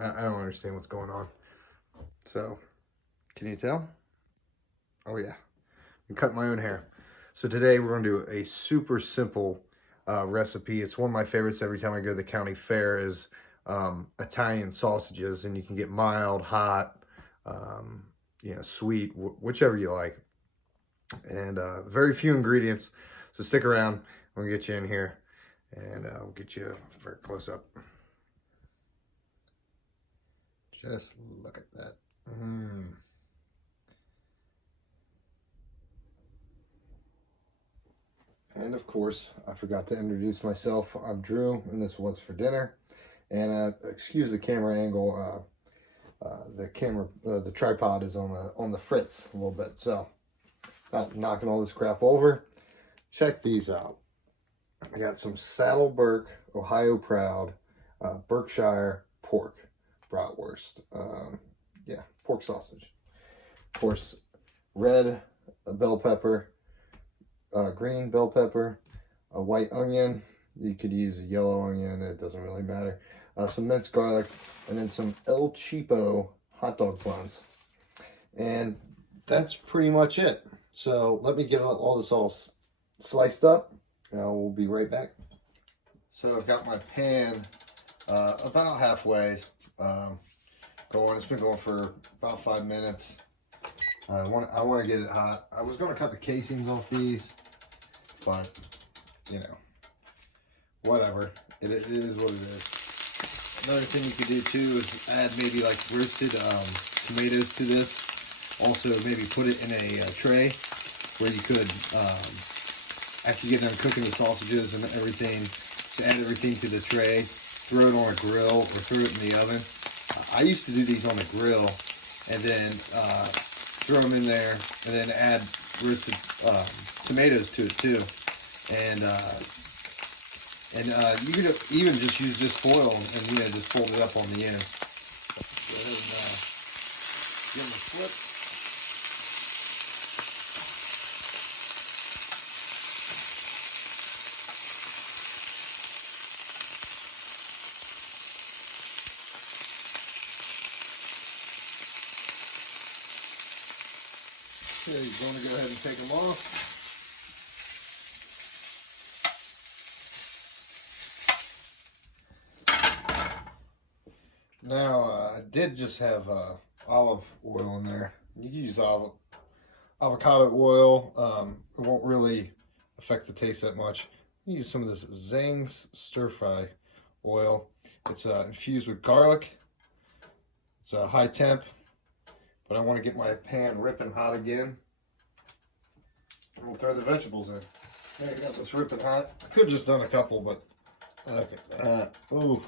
I don't understand what's going on. So, can you tell? Oh yeah, I cut my own hair. So today we're gonna do a super simple recipe. It's one of my favorites every time I go to the county fair is Italian sausages, and you can get mild, hot, you know, sweet, whichever you like. And very few ingredients, so stick around. I'm gonna get you in here, and we'll get you very close up. Just look at that. And of course, I forgot to introduce myself. I'm Drew, and this was for dinner. And excuse the camera angle. The tripod is on the fritz a little bit, so not knocking all this crap over. Check these out. I got some Saddleburg, Ohio Proud, Berkshire pork bratwurst. Yeah, pork sausage. Of course, red bell pepper, green bell pepper, a white onion. You could use a yellow onion, it doesn't really matter. Some minced garlic, and then some El Cheapo hot dog buns. And that's pretty much it. So let me get all this all sliced up, and we'll be right back. So I've got my pan about halfway going. It's been going for about 5 minutes. I want to get it hot. I was going to cut the casings off these, but you know, whatever. It is what it is. Another thing you could do too is add maybe like roasted tomatoes to this. Also maybe put it in a tray where you could, after you get done cooking the sausages and everything, to add everything to the tray, throw it on a grill or throw it in the oven. I used to do these on the grill and then throw them in there and then add roasted tomatoes to it too. And you could even just use this foil and you know, just fold it up on the ends. Go ahead and give them a flip. Okay, you're going to go ahead and take them off. Now, I did just have olive oil in there. You can use avocado oil. It won't really affect the taste that much. You use some of this Zing's stir fry oil. It's infused with garlic. It's a high temp, but I want to get my pan ripping hot again. And we'll throw the vegetables in. There you go, this ripping hot. I could have just done a couple, but look at that. Ooh.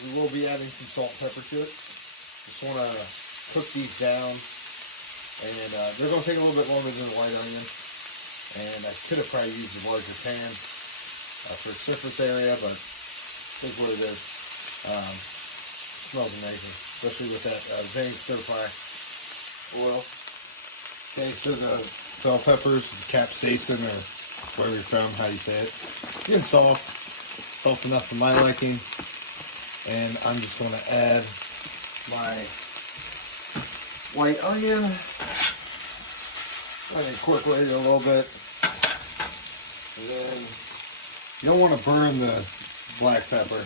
We will be adding some salt and pepper to it. Just want to cook these down. And they're going to take a little bit longer than the white onion. And I could have probably used a larger pan for surface area, but it is what it is. Smells amazing, especially with that Zing stir fry oil. Okay, so the bell peppers, the capsaicin, or whatever you're from, how you say it. Getting soft enough for my liking. And I'm just going to add my white onion. Let me incorporate it a little bit. And then you don't want to burn the black pepper.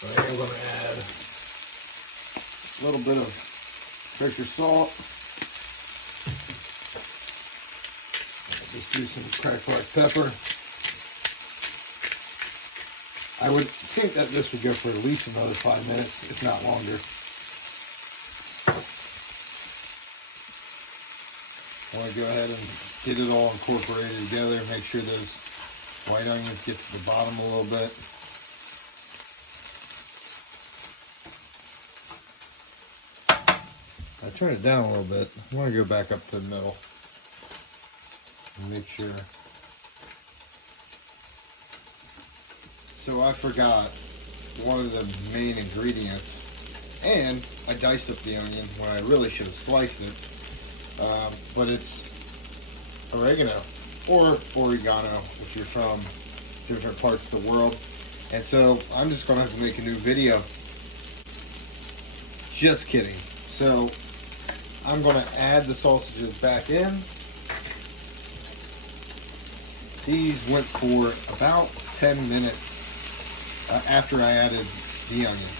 So I'm going to add a little bit of kosher salt. Just do some cracked black pepper. I would think that this would go for at least another 5 minutes, if not longer. I want to go ahead and get it all incorporated together. Make sure those white onions get to the bottom a little bit. I turn it down a little bit. I want to go back up to the middle and make sure. So I forgot one of the main ingredients And I diced up the onion when I really should have sliced it. But it's oregano or oregano if you're from different parts of the world. And so I'm just gonna have to make a new video. Just kidding. So I'm gonna add the sausages back in. These went for about 10 minutes after I added the onion.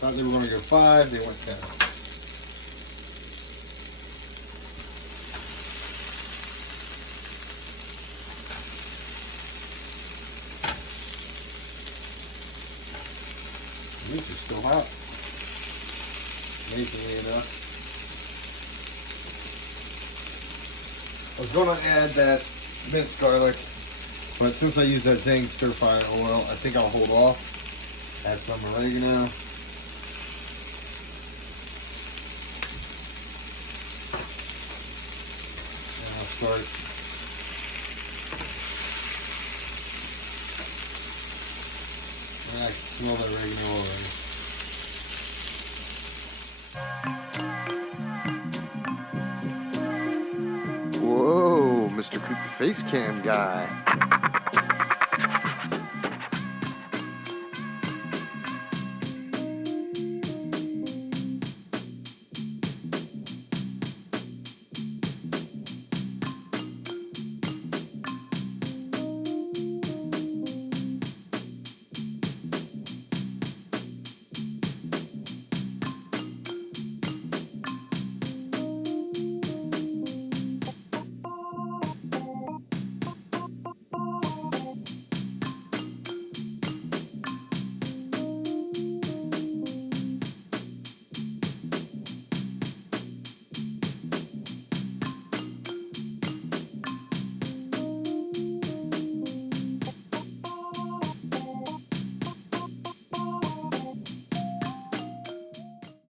Thought they were gonna go 5, they went 10. These are still hot, amazingly enough. I was going to add that minced garlic, but since I use that Zing stir fry oil, I think I'll hold off. Add some oregano. And I'll start. I can smell that oregano already. Whoa, Mr. Creepy Face Cam guy.